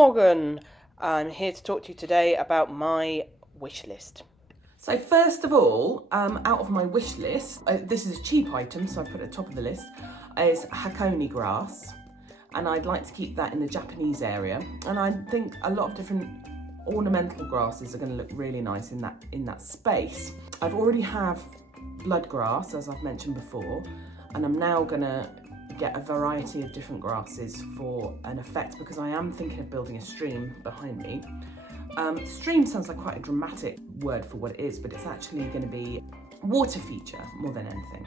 Morgan. I'm here to talk to you today about my wish list. So first of all, out of my wish list, this is a cheap item, so I put it at the top of the list, is Hakone grass. And I'd like to keep that in the Japanese area. And I think a lot of different ornamental grasses are going to look really nice in that space. I've already have blood grass, as I've mentioned before, and I'm now going to get a variety of different grasses for an effect because I am thinking of building a stream behind me. Stream sounds like quite a dramatic word for what it is, but it's actually going to be water feature more than anything.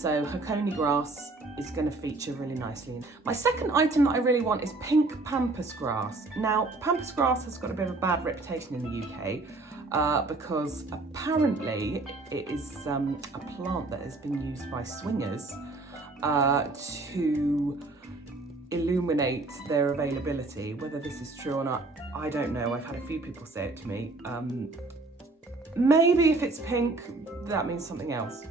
So Hakone grass is going to feature really nicely. My second item that I really want is pink Pampers grass. Now, Pampers grass has got a bit of a bad reputation in the UK because apparently it is a plant that has been used by swingers to illuminate their availability. Whether this is true or not, I don't know. I've had a few people say it to me. Maybe if it's pink, that means something else.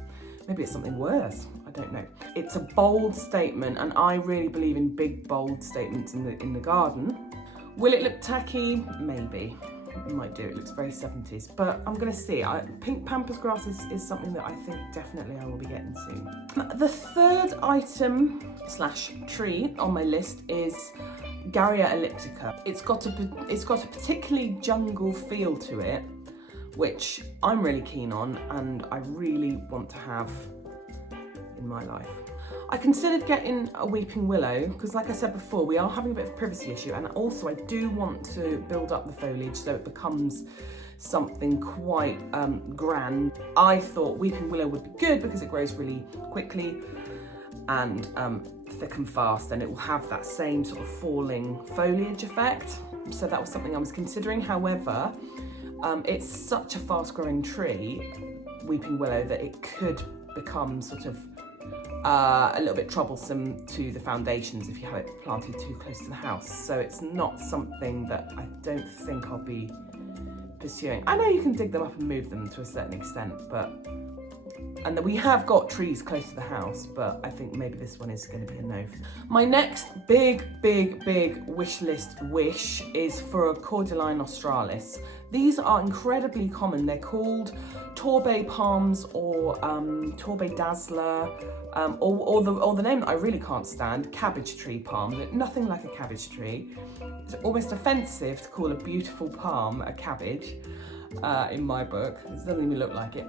Maybe it's something worse. I don't know. It's a bold statement, and I really believe in big, bold statements in the garden. Will it look tacky? Maybe. It might do. It looks very 70s, but I'm going to see. Pink Pampers grass is something that I think definitely I will be getting soon. The third item / tree on my list is Gerberaelliptica. It's got a particularly jungle feel to it, which I'm really keen on and I really want to have in my life. I considered getting a weeping willow because, like I said before, we are having a bit of a privacy issue, and also I do want to build up the foliage so it becomes something quite grand. I thought weeping willow would be good because it grows really quickly and thick and fast, and it will have that same sort of falling foliage effect. So that was something I was considering. However, it's such a fast-growing tree, weeping willow, that it could become sort of a little bit troublesome to the foundations if you have it planted too close to the house. So it's not something that I don't think I'll be pursuing. I know you can dig them up and move them to a certain extent, and we have got trees close to the house, but I think maybe this one is going to be a no. My next big wish list wish is for a Cordyline australis. These are incredibly common. They're called Torbay palms or Torbay dazzler, or the name that I really can't stand, cabbage tree palm. Nothing like a cabbage tree. It's almost offensive to call a beautiful palm a cabbage in my book. It doesn't even look like it.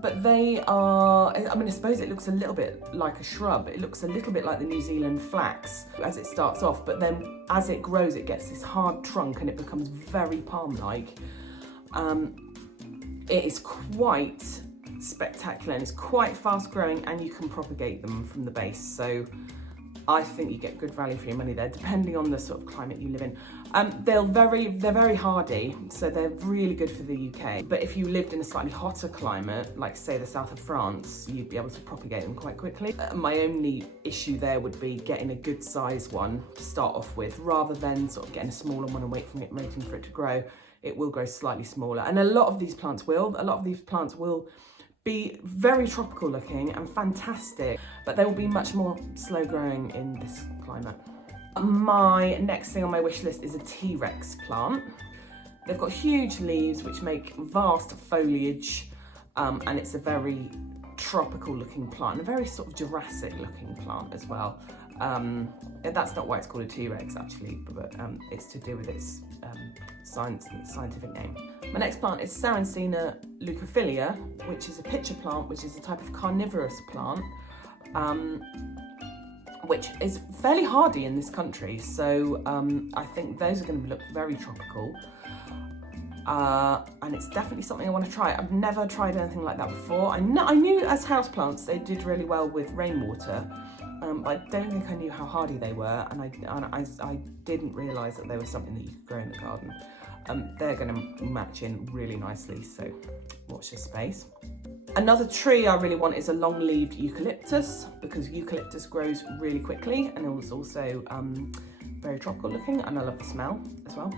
But they are, I mean, I suppose it looks a little bit like a shrub. It looks a little bit like the New Zealand flax as it starts off, but then as it grows, it gets this hard trunk and it becomes very palm-like. It is quite spectacular and it's quite fast-growing, and you can propagate them from the base. So I think you get good value for your money there, depending on the sort of climate you live in. They're very hardy, so they're really good for the UK. But if you lived in a slightly hotter climate, like say the south of France, you'd be able to propagate them quite quickly. My only issue there would be getting a good size one to start off with, rather than sort of getting a smaller one and waiting for it to grow. It will grow slightly smaller, and a lot of these plants will be very tropical looking and fantastic, but they will be much more slow growing in this climate. My next thing on my wish list is a TRex plant. They've got huge leaves which make vast foliage, and it's a very tropical looking plant, a very sort of Jurassic looking plant as well. That's not why it's called a T-Rex actually, but it's to do with its scientific name. My next plant is Serencina Leucophilia, which is a pitcher plant, which is a type of carnivorous plant, which is fairly hardy in this country. So I think those are going to look very tropical. And it's definitely something I want to try. I've never tried anything like that before. I knew as houseplants they did really well with rainwater, but I don't think I knew how hardy they were, and I didn't realise that they were something that you could grow in the garden. They're going to match in really nicely, so watch this space. Another tree I really want is a Longleaved Eucalyptus, because eucalyptus grows really quickly and it was also very tropical looking, and I love the smell as well.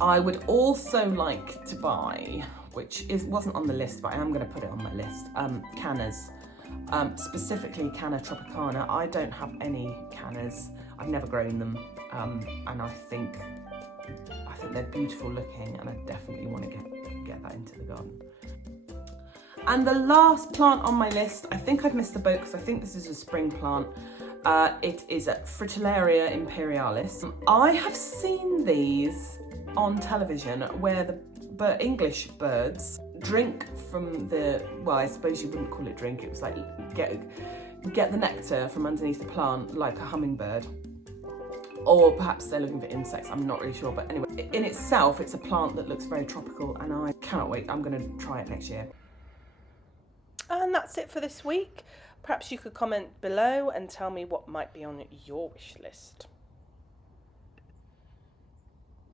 I would also like to buy, which wasn't on the list, but I am going to put it on my list, cannas. Specifically Canna Tropicana. I don't have any cannas. I've never grown them, and I think they're beautiful looking, and I definitely want to get that into the garden. And the last plant on my list, I think I've missed the boat because I think this is a spring plant. It is a fritillaria imperialist. I have seen these on television where the English birds drink from the, well, I suppose you wouldn't call it drink, it was like get the nectar from underneath the plant like a hummingbird. Or perhaps they're looking for insects, I'm not really sure. But anyway, in itself, it's a plant that looks very tropical, and I cannot wait. I'm going to try it next year. And that's it for this week. Perhaps you could comment below and tell me what might be on your wish list.